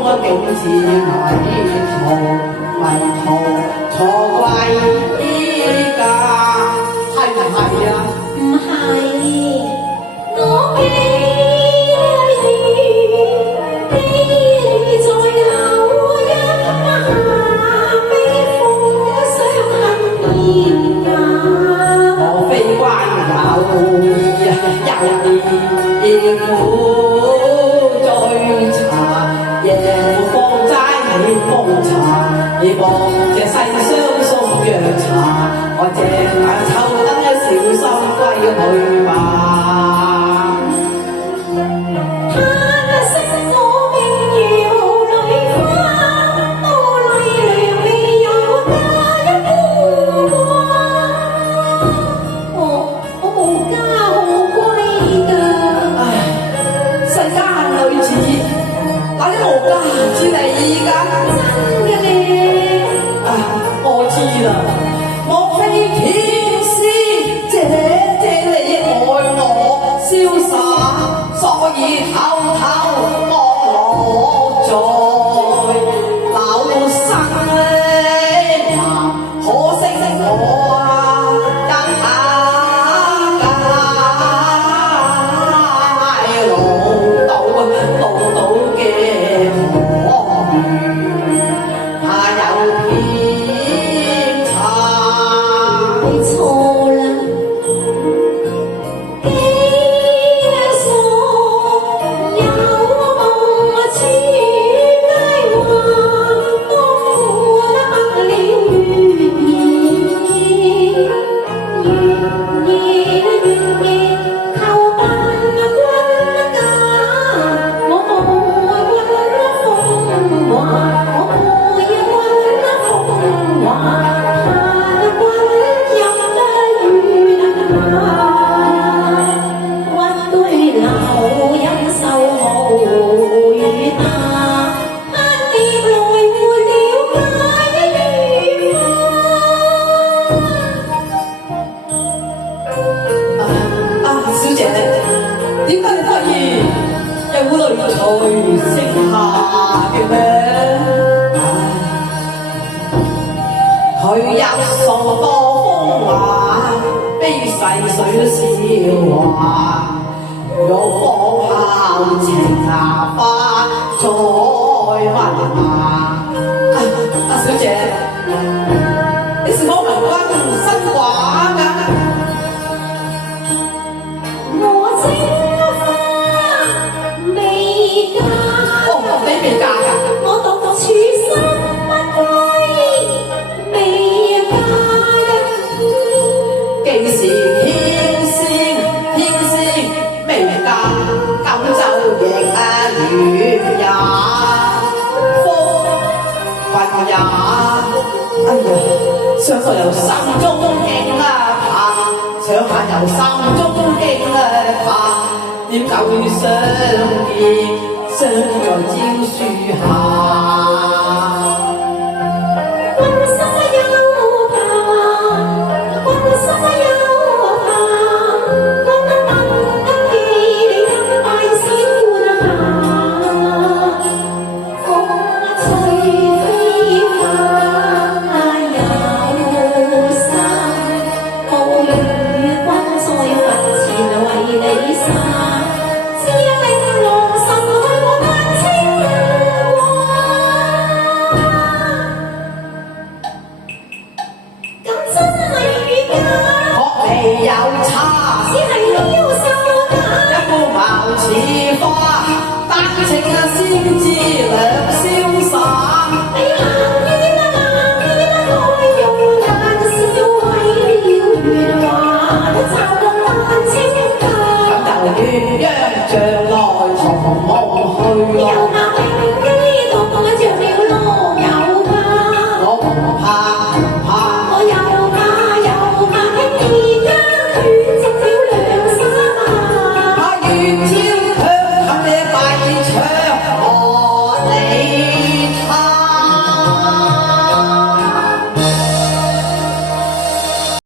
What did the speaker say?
中嘅景致迷途錯歸依家，係唔係啊？唔係，我記在口音下，悲風傷痕面呀。我非關有意，夜苦追查，夜苦放齋你風茶，你望這世相送藥茶，我隻眼抽燈一小心歸去吧。莫非天師姐姐你愛我瀟灑，所以偷偷幫我在留生呀？可惜我一介老到嘅可憐，怕有偏差。你錯啦，幾傻有夢似佳話，當我得了月兒，求伴君家，我愛君風華，我愛君風華。小姐，點解你忽然又會淚垂成下嘅呢？佢一訴多風華，悲逝水笑話，欲放後情芽花再問下。小姐，你是否聞君新話㗎？未嫁㗎，我獨處心不歸，未嫁㗎。既是天仙未嫁，咁就亦緣也，福運也。哎呀，想就由心中驚怕，想下由心中驚怕，點解會相見？相在蕉樹下。